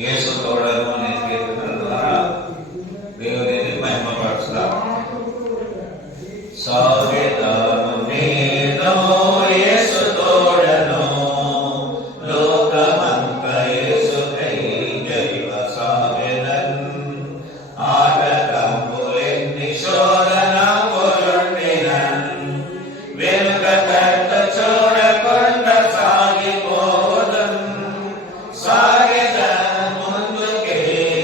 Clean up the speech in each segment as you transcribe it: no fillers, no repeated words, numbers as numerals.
యేసు తోడను అనే కీర్తన ద్వారా దేవుడిని మహిమపరుస్తాం. సాగెదము నీతో యేసు తోడను, లోకమంత యేసుకై జైవ సాగెదన్. ఆటకంపులెన్ని శోధనములుండినన్, వెనుక తట్ట చూడకుండా సాగిపోదన్. సాగెదన్ ముందుకే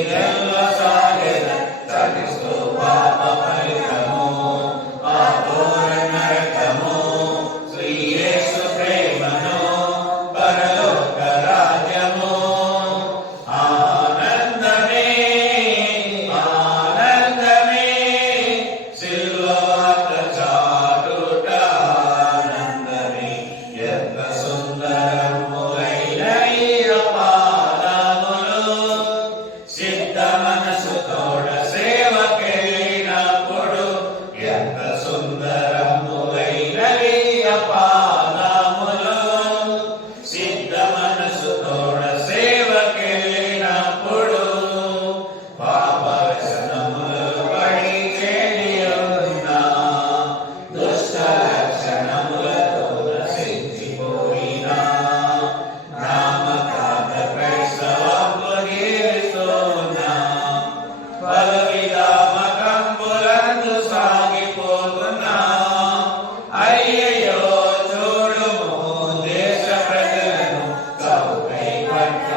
గెలువ సాగెదన్, తటిస్తూ పాప ఫలితము ఆ ఘోర నరకము. శ్రీ యేసు ప్రేమను పరలోక రాజ్యము. ఆనందమే ఆనందమే సిల్వత చాటుట ఆనందమే. ఎంత సుందరములైన ఈ పాదములు, సిద్ధ మనసు తోడ సేవకెళ్ళినప్పుడు. ఎంత సుందరములైన ఈ పాదములు, సిద్ధ మనసు తోడ సేవకెళ్ళినప్పుడు. పాప వ్యసనములు పడి చేరియున్న, దుష్ట లక్షణములతో నశించిపోయిన, నామకార్థ క్రైస్తవము గీరుతున్న, పలు విధ మతంబులందు సాగిపోతున్నా. అయ్యయ్యో చూడుము దేశ ప్రజలను, కవుకై పట్ట